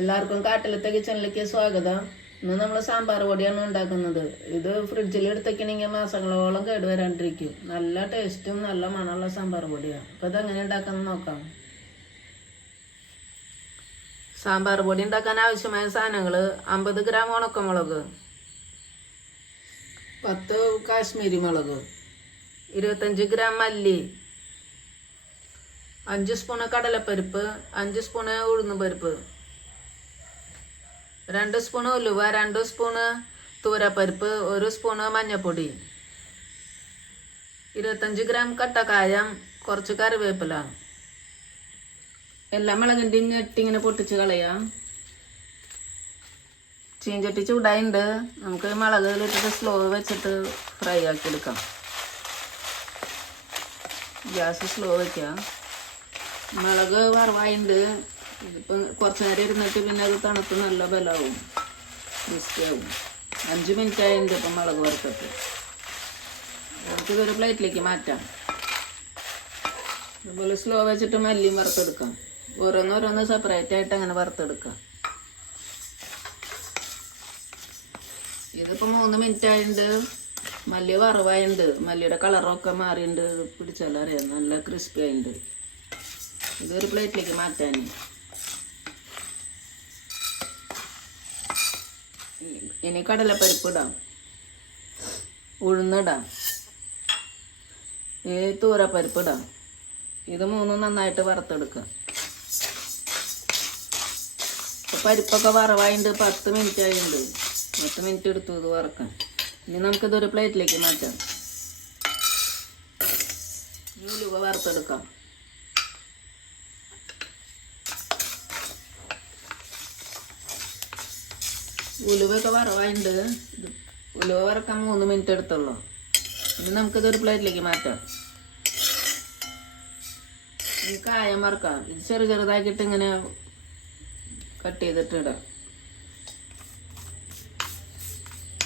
എല്ലാവർക്കും കാട്ടിലത്തെ കിച്ചണിലേക്ക് സ്വാഗതം. ഇന്ന് നമ്മൾ സാമ്പാർ പൊടിയാണ് ഉണ്ടാക്കുന്നത്. ഇത് ഫ്രിഡ്ജിൽ എടുത്തേക്കണെങ്കിൽ മാസങ്ങളോളം കേടുവരാണ്ടിരിക്കും. നല്ല ടേസ്റ്റും നല്ല മണമുള്ള സാമ്പാർ പൊടിയാണ്. അപ്പോൾ ഇതെങ്ങനെ ഉണ്ടാക്കുന്നത് നോക്കാം. സാമ്പാർ പൊടി ഉണ്ടാക്കാൻ ആവശ്യമായ സാധനങ്ങൾ: 50 ഗ്രാം ഉണക്കമുളക്, 10 കാശ്മീരി മുളക്, 25 ഗ്രാം മല്ലി, 5 സ്പൂണ് കടലപ്പരിപ്പ്, 5 സ്പൂണ് ഉഴുന്നുപരിപ്പ്, 2 സ്പൂണ് ഉലുവ, 2 സ്പൂണ് തൂരപ്പരിപ്പ്, 1 സ്പൂണ് മഞ്ഞൾപ്പൊടി, 25 ഗ്രാം കട്ടക്കായം, കുറച്ച് കറിവേപ്പില. എല്ലാ മുളകിൻ്റെ ഞെട്ടി ഇങ്ങനെ പൊട്ടിച്ച് കളയാം. ചീഞ്ചട്ടി ചൂടായിണ്ട്. നമുക്ക് മുളകിലിട്ടിട്ട് സ്ലോ വെച്ചിട്ട് ഫ്രൈ ആക്കി എടുക്കാം. ഗ്യാസ് സ്ലോ വയ്ക്കാം. മുളക് വറവായിണ്ട്. ഇതിപ്പോൾ കുറച്ച് നേരം ഇരുന്നിട്ട് പിന്നെ അത് തണുത്ത് നല്ല ബലമാവും, ക്രിസ്പിയാവും. 5 മിനിറ്റ് ആയിട്ടുണ്ട് ഇപ്പം മുളക് വറുത്തിട്ട്. നമുക്കിതൊരു പ്ലേറ്റിലേക്ക് മാറ്റാം. അതുപോലെ സ്ലോ വെച്ചിട്ട് മല്ലിയും വറുത്തെടുക്കാം. ഓരോന്നോരോന്ന് സെപ്പറേറ്റ് ആയിട്ട് അങ്ങനെ വറുത്തെടുക്കാം. ഇതിപ്പോൾ 3 മിനിറ്റ് ആയിട്ടുണ്ട്. മല്ലി വറവായിട്ടുണ്ട്. മല്ലിയുടെ കളറൊക്കെ മാറിയിട്ടുണ്ട്. പിടിച്ചാലറിയാം, നല്ല ക്രിസ്പി ആയിട്ടുണ്ട്. ഇതൊരു പ്ലേറ്റിലേക്ക് മാറ്റാൻ. ഇനി കടലപ്പരിപ്പ് ഇടാം, ഉഴുന്നിടാം, ഈ തൂരപ്പരിപ്പ് ഇടാം. ഇത് മൂന്നും നന്നായിട്ട് വറുത്തെടുക്കാം. പരിപ്പൊക്കെ വറവായിട്ടുണ്ട്. 10 മിനിറ്റ് ആയിട്ടുണ്ട്. 10 മിനിറ്റ് എടുത്തു ഇത് വറക്കാൻ. ഇനി നമുക്കിതൊരു പ്ലേറ്റിലേക്ക് മാറ്റാം. ഉലുവ വറുത്തെടുക്കാം. ഉലുവയൊക്കെ വറവായിട്ടുണ്ട്. ഉലുവ വറക്കാൻ 3 മിനിറ്റ് എടുത്തുള്ളൂ. ഇനി നമുക്കിതൊരു പ്ലേറ്റിലേക്ക് മാറ്റാം. ഈ കായം വറക്കാം. ഇത് ചെറുതാക്കിയിട്ട് ഇങ്ങനെ കട്ട് ചെയ്തിട്ട് ഇടാം.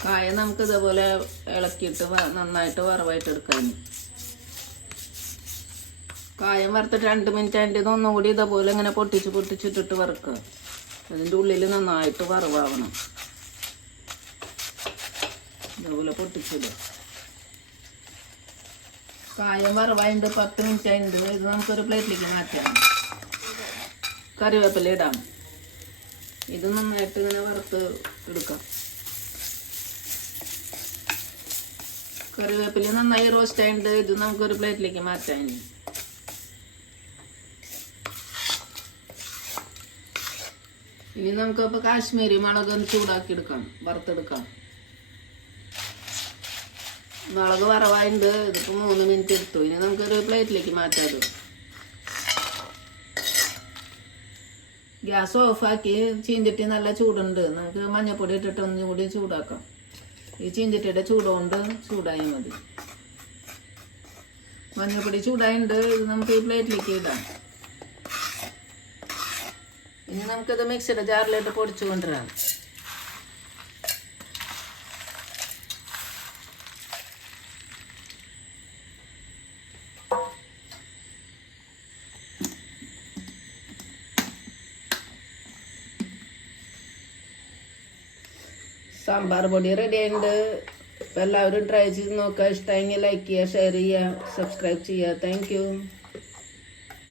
കായം നമുക്ക് ഇതേപോലെ ഇളക്കിയിട്ട് നന്നായിട്ട് വറവായിട്ട് എടുക്കാം. കായം വറുത്തിട്ട് 2 മിനിറ്റ് അതിൻ്റെ ഇതൊന്നും കൂടി ഇതേപോലെ ഇങ്ങനെ പൊട്ടിച്ചിട്ടിട്ട് വറുക്കുക. അതിൻ്റെ ഉള്ളിൽ നന്നായിട്ട് വറവാവണം. ഇതേപോലെ പൊട്ടിച്ചിടുക. കായം വറവായിട്ടുണ്ട്. 10 മിനിറ്റ് ആയിട്ടുണ്ട്. ഇത് നമുക്കൊരു പ്ലേറ്റിലേക്ക് മാറ്റാം. കറിവേപ്പില ഇടാം. ഇത് നന്നായിട്ട് ഇങ്ങനെ വറുത്ത് എടുക്കാം. കറിവേപ്പില നന്നായി റോസ്റ്റ് ആയിട്ടുണ്ട്. ഇത് നമുക്കൊരു പ്ലേറ്റിലേക്ക് മാറ്റാം. ഇനി നമുക്കിപ്പോൾ കാശ്മീരി മുളക് ഒന്ന് ചൂടാക്കി എടുക്കാം, വറുത്തെടുക്കാം. മുളക് വറവായിട്ടുണ്ട്. ഇതിപ്പോൾ 3 മിനിറ്റ് എടുത്തു. ഇനി നമുക്കൊരു പ്ലേറ്റിലേക്ക് മാറ്റാം. ഗ്യാസ് ഓഫാക്കി ചീഞ്ചട്ടി നല്ല ചൂടുണ്ട്. നമുക്ക് മഞ്ഞൾപ്പൊടി ഇട്ടിട്ട് ഒന്നും കൂടി ചൂടാക്കാം. ഈ ചീഞ്ചട്ടിയുടെ ചൂടുകൊണ്ട് ചൂടായാൽ മതി. മഞ്ഞൾപ്പൊടി ചൂടായിട്ടുണ്ട്. ഇത് നമുക്ക് ഈ പ്ലേറ്റിലേക്ക് ഇടാം. ഇനി നമുക്കിത് മിക്സിയുടെ ജാറിലിട്ട് പൊടിച്ചു കൊണ്ടുവരാം. സാമ്പാർ പൊടി റെഡി ആയിട്ടുണ്ട്. അപ്പോൾ എല്ലാവരും ട്രൈ ചെയ്ത് നോക്കുക. ഇഷ്ടമെങ്കിൽ ലൈക്ക് ചെയ്യുക, ഷെയർ ചെയ്യുക, സബ്സ്ക്രൈബ് ചെയ്യുക. Thank you.